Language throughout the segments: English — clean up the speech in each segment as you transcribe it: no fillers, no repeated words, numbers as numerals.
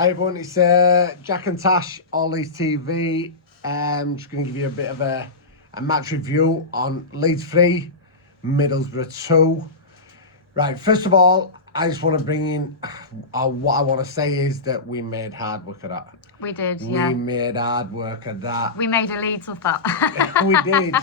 Hi everyone, it's Jack and Tash, All Leeds TV. I'm just going to give you a bit of a match review on Leeds 3, Middlesbrough 2. Right, first of all, I just want to bring in, what I want to say is that we made hard work of that. We did, yeah. We made hard work of that. We made a Leeds of that. We did.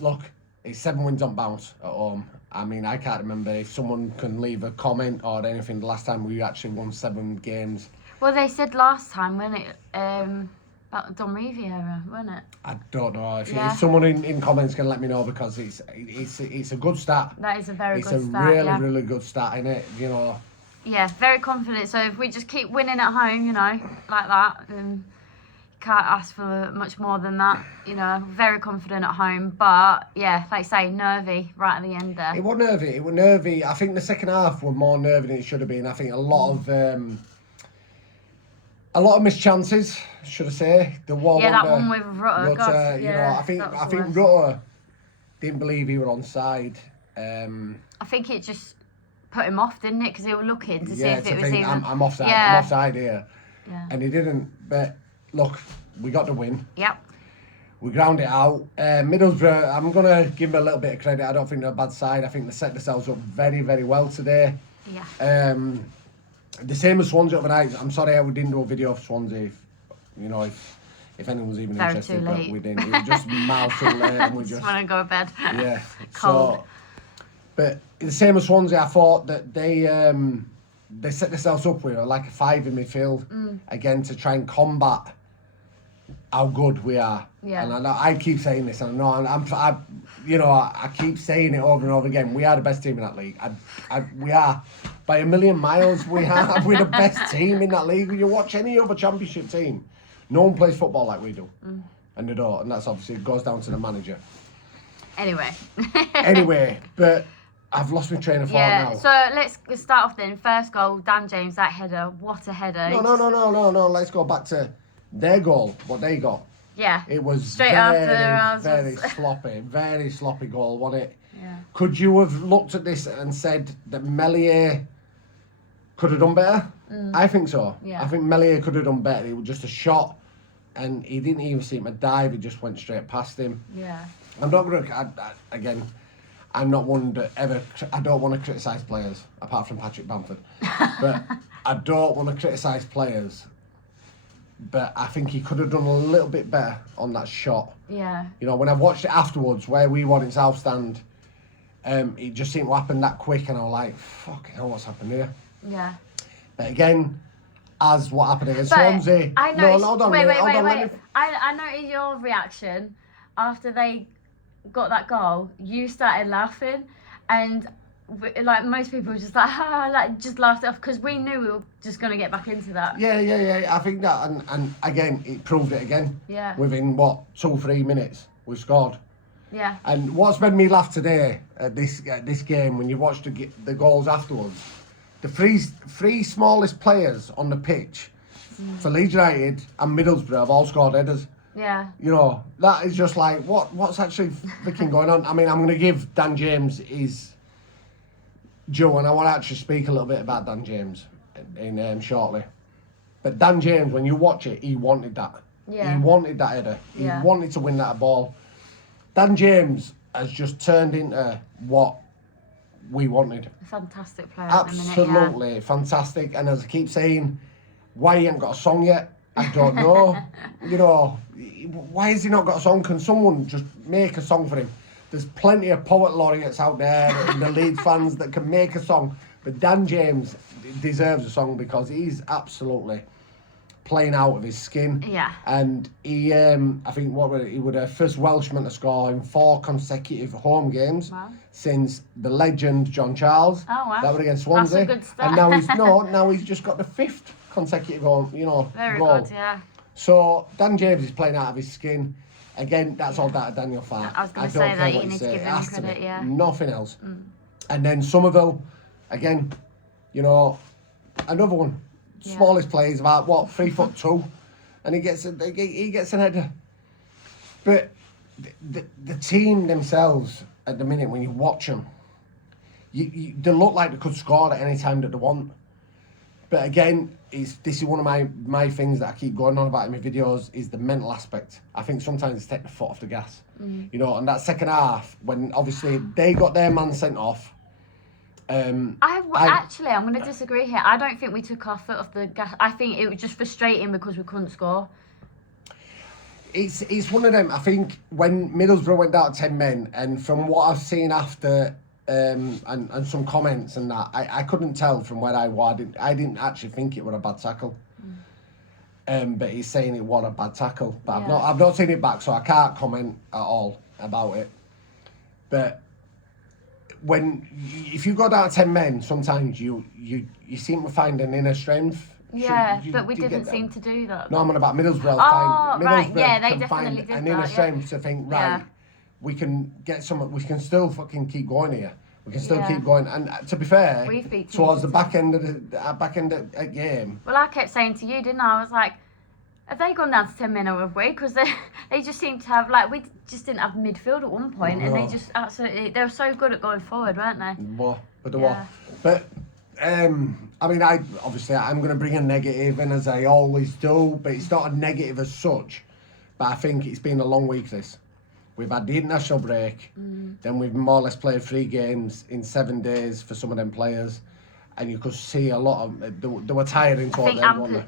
Look, it's 7 wins on bounce at home. I mean, I can't remember if someone can leave a comment or anything the last time we actually won 7 games. Well, they said last time, wasn't it? About Don Riviera, wasn't it? I don't know. If someone in comments can let me know, because it's a good start. That is a very good start. It's a really good start, isn't it? You know. Yeah, very confident. So if we just keep winning at home, you know, like that, then can't ask for much more than that. You know, very confident at home, but yeah, like I say, nervy right at the end there. It was nervy. I think the second half were more nervy than it should have been. I think a lot of missed chances, should I say? The one that one with Rutter. God, you know, I think Rutter didn't believe he were onside. I think it just put him off, didn't it? Because he was looking to see if it was even. I'm offside. I'm offside here. Yeah. And he didn't. But look, we got the win. Yep. We ground it out. Middlesbrough, I'm going to give them a little bit of credit. I don't think they're a bad side. I think they set themselves up very, very well today. Yeah. The same as Swansea overnight. I'm sorry we didn't do a video of Swansea. If anyone's even very interested, too late. But we didn't. It was just miles too late, and we just want to go to bed. Yeah. Cold. So, but the same as Swansea, I thought that they set themselves up with like a 5 in midfield again to try and combat how good we are. Yeah. And I know I keep saying this, and I know I keep saying it over and over again. We are the best team in that league. We are by a million miles. We're the best team in that league. You watch any other championship team, no one plays football like we do, and they don't. And that's obviously, it goes down to the manager. Anyway, but I've lost my train of thought now. So let's start off then. First goal, Dan James, that header. What a header. No. Let's go back to their goal, what they got. Yeah. It was straight very sloppy goal, wasn't it? Yeah. Could you have looked at this and said that Meslier could have done better? I think so. Yeah. I think Meslier could have done better. It was just a shot, and he didn't even see him dive. He just went straight past him. Yeah. I'm not going to, again, I'm not one to ever, I don't want to criticise players, apart from Patrick Bamford. But I don't want to criticise players. But I think he could have done a little bit better on that shot. Yeah. You know, when I've watched it afterwards, where we won in South Stand, it just seemed to happen that quick, and I was like, fucking hell, what's happened here? Yeah. But again, as what happened against Swansea... I noticed, hold on. Wait. I noticed your reaction after they got that goal. You started laughing, and like most people were just like, just laughed it off, because we knew we were just going to get back into that. Yeah. I think that, and again, it proved it again. Yeah. Within, 2-3 minutes, we scored. Yeah. And what's made me laugh today at this game, when you watch the goals afterwards, the three smallest players on the pitch for Leeds United and Middlesbrough have all scored headers. Yeah. You know, that is just like, what's actually freaking going on? I mean, I'm going to give Dan James his due, and I want to actually speak a little bit about Dan James in shortly. But Dan James, when you watch it, he wanted that. Yeah. He wanted that header. He wanted to win that ball. Dan James has just turned into what we wanted. A fantastic player. Absolutely, yeah. Fantastic. And as I keep saying, why he ain't got a song yet, I don't know. You know, why has he not got a song? Can someone just make a song for him? There's plenty of poet laureates out there and the Leeds fans that can make a song. But Dan James deserves a song, because he's absolutely playing out of his skin. Yeah. And he, I think, he was the first Welshman to score in 4 consecutive home games since the legend John Charles. Oh, wow. That was against Swansea. That's a good start. And now he's just got the 5th consecutive home, Very goal. good, yeah. So Dan James is playing out of his skin. Again, that's all down to Daniel Farr. I was going to say that, you need to give him credit, yeah. Nothing else. And then Somerville, again, another one. Yeah. Smallest player, he's about 3'2", and he gets an header. But the team themselves at the minute, when you watch them, they look like they could score at any time that they want. But again, this is one of my things that I keep going on about in my videos is the mental aspect. I think sometimes it's take the foot off the gas. You know, and that second half, when obviously they got their man sent off. Actually, I'm going to disagree here. I don't think we took our foot off the gas. I think it was just frustrating because we couldn't score. It's one of them. I think when Middlesbrough went down to 10 men, and from what I've seen after, and some comments and that, I couldn't tell from where I was. I didn't actually think it was a bad tackle. But he's saying it was a bad tackle. But I've not seen it back, so I can't comment at all about it. But if you go down to 10 men, sometimes you seem to find an inner strength. Yeah, but we didn't seem to do that. No, I'm on about Middlesbrough. Right, yeah, they can definitely find did an inner strength to think, right, we can get some. We can still fucking keep going here. We can still keep going. And to be fair, towards the back end of the game. Well, I kept saying to you, didn't I? I was like, have they gone down to 10 men or have we? Because they just seem to have, like, we just didn't have midfield at one point, and they just absolutely, they were so good at going forward, weren't they? But I mean, I'm going to bring a negative in as I always do, but it's not a negative as such. But I think it's been a long week, this. We've had the international break, then we've more or less played 3 games in 7 days for some of them players. And you could see a lot of they were tired into I think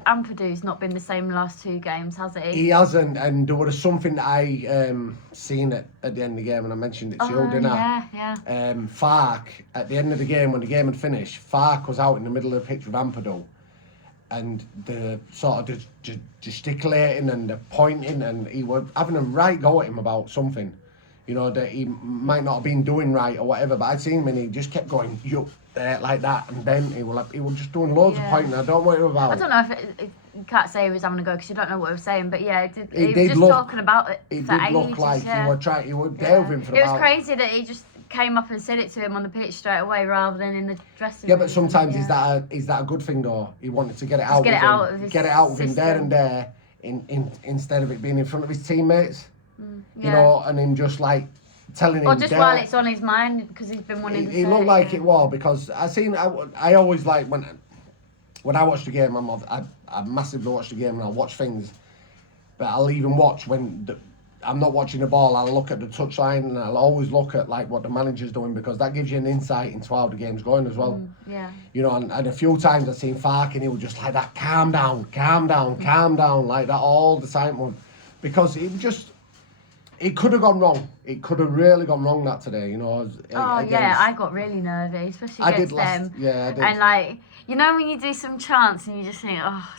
Ampadu's not been the same the last 2 games, has he? He hasn't, and there was something that I seen at the end of the game, and I mentioned it to you, didn't I? Yeah. Fark, at the end of the game, when the game had finished, Fark was out in the middle of the pitch with Ampadu, and the sort of gesticulating and the pointing, and he was having a right go at him about something, you know, that he might not have been doing right or whatever, but I'd seen him and he just kept going, yup, there, like that, and then he was just doing loads of pointing. I don't know what it was about. I don't know if you can't say he was having a go because you don't know what he was saying, but yeah, he was just talking about it for ages. It did look like he was delving for It was crazy that he just came up and said it to him on the pitch straight away rather than in the dressing room. Yeah, but sometimes is that a good thing though? He wanted to get it out. Get it out of him there and there, instead of it being in front of his teammates. You know, and him just like telling him. Or just while it's on his mind because he's been wanting to say it. It looked like it was because I always like when I watch the game, I massively watch the game and I watch things, but I'll even watch when I'm not watching the ball. I'll look at the touchline and I'll always look at like what the manager's doing because that gives you an insight into how the game's going as well. You know, and a few times I've seen Fark and he was just like that, calm down, like that all the time, because it could have gone wrong. It could have really gone wrong that today, you know. I got really nervy, especially against them. Yeah, I did. And like, you know when you do some chants and you just think, oh,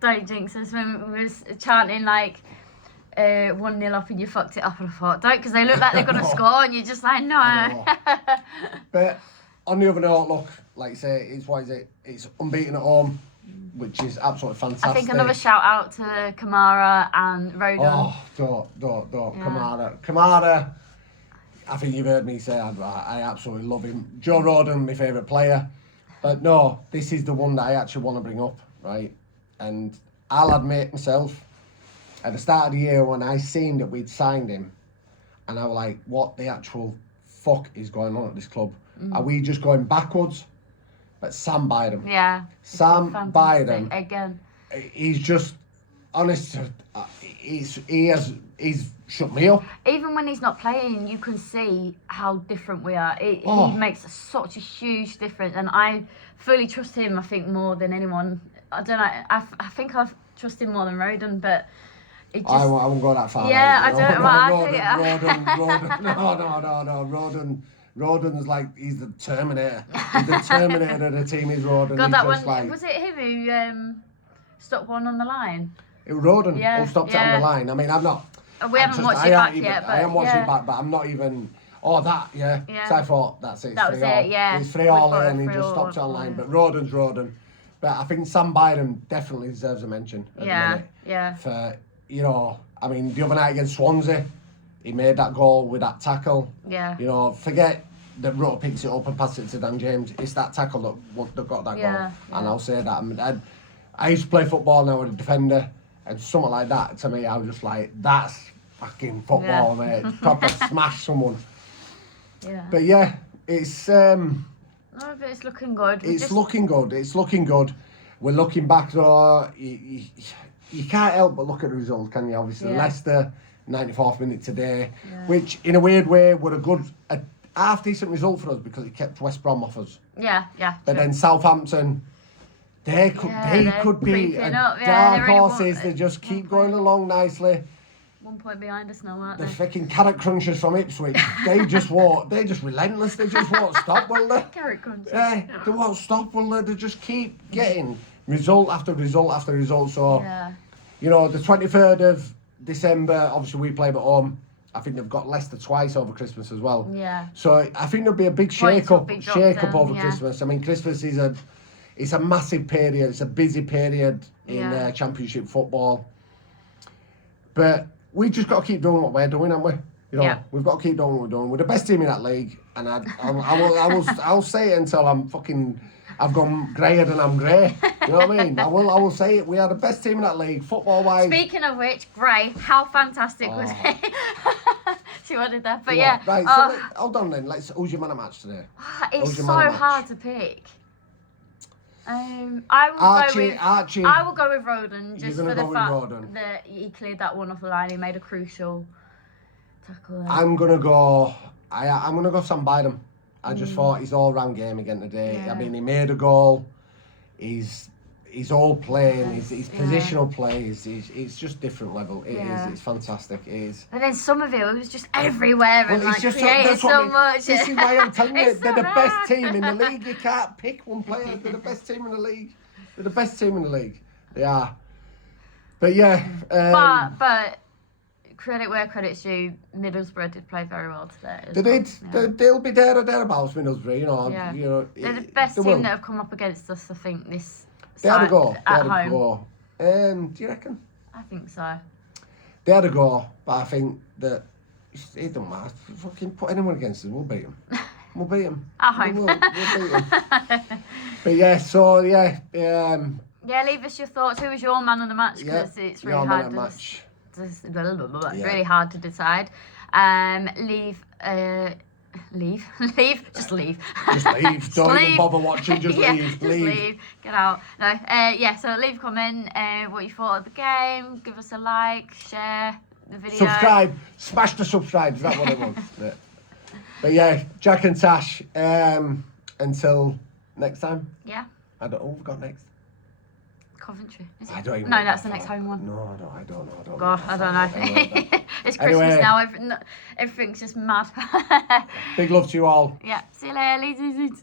don't jinx us. When we was chanting like 1-0 up and you fucked it up, and I thought, don't, because they look like they're going to score and you're just like, no. But on the other note, look, like you say, it's unbeaten at home, which is absolutely fantastic. I think another shout out to Kamara and Rodon. Oh, don't. Yeah. Kamara, I think you've heard me say I absolutely love him. Joe Rodon, my favourite player. But no, this is the one that I actually want to bring up, right? And I'll admit myself, at the start of the year when I seen that we'd signed him, and I was like, what the actual fuck is going on at this club? Are we just going backwards? But Sam Biden. Yeah. Sam Biden. Again. He's just, honest, he's shut me up. Even when he's not playing, you can see how different we are. He makes such a huge difference, and I fully trust him, I think, more than anyone. I don't know, I think I trust him more than Rodon, but it just... I won't go that far. Yeah, I don't know. Rodon. Rodon's like, he's the Terminator. He's the Terminator of the team, is Rodon. God, that one, was it him who stopped one on the line? It was Rodon who stopped it on the line. I mean, I'm not... We haven't watched it back yet, but... I haven't watched it back, but I'm not even... So I thought, that's it. That was it, yeah. He's 3-all in and he just stopped it on line. But Rodon's Rodon. But I think Sam Biden definitely deserves a mention at the minute. Yeah. For, you know, I mean, the other night against Swansea, he made that goal with that tackle. Yeah. You know, forget that Rutter picks it up and passes it to Dan James. It's that tackle that got that goal. Yeah. And I'll say that. I mean, I used to play football now with a defender, and something like that, to me, I was just like, that's fucking football, mate. Proper smash someone. Yeah. But yeah, it's... but it's looking good. It's looking good. we're looking back though. You can't help but look at the results, can you? Obviously, Leicester, 94th minute today, which in a weird way were a half decent result for us because it kept West Brom off us. Yeah. But then Southampton, they could be dark horses. They just keep going along nicely. 1 point behind us now, aren't The they? freaking carrot crunchers from Ipswich, they're just relentless. They just won't stop, will they? Carrot crunchers. Yeah, they won't stop, will they? They just keep getting result after result after result. So, you know, the 23rd of December, obviously we play at home. I think they've got Leicester twice over Christmas as well. Yeah. So I think there'll be a big shake-up over Christmas. I mean, Christmas is a massive period. It's a busy period in Championship football. But we just got to keep doing what we're doing, haven't we? You know, we've got to keep doing what we're doing. We're the best team in that league, and I'll say it until I've gone greyer than I'm grey. You know what I mean? I will say it. We are the best team in that league, football-wise. Speaking of which, Gray, how fantastic was it? She wanted that, but Right, so hold on then. Who's your man of match today? It's so hard to pick. I will go with Roden just for the fact that he cleared that one off the line. He made a crucial tackle there. I'm gonna go Sam Bynum. I just thought his all-round game again today. I mean, he made a goal. He's all playing. His positional play it's just different level. It is. It's fantastic. It is. And then some of it was just everywhere and created much. This is why I'm telling you, they're the best team in the league. You can't pick one player. They're the best team in the league. They're the best team in the league. They are. But yeah. But credit where credit's due. Middlesbrough did play very well today. They did. Yeah. They'll be there or thereabouts, Middlesbrough. You know. They're the best team that have come up against us. I think this. They had a go. At home. Do you reckon? I think so. They had a go, but I think that it don't matter. Fucking put anyone against us, we'll beat them. We'll beat them. At home. We'll beat them. But yeah, so yeah. Leave us your thoughts. Who was your man of the match? Because it's really hard. Really hard to decide. Leave. Just leave. Don't even bother watching. Just leave. Just leave. Get out. No. So leave a comment. What you thought of the game. Give us a like. Share the video. Subscribe. Smash the subscribe. Is that what it was? But yeah, Jack and Tash. Until next time. Yeah. I don't know. We've got next. Coventry. Is it? I don't even know. That's the next home one. No, I don't know. God, I don't know. It's Christmas now. Everything's just mad. Big love to you all. Yeah. See you later.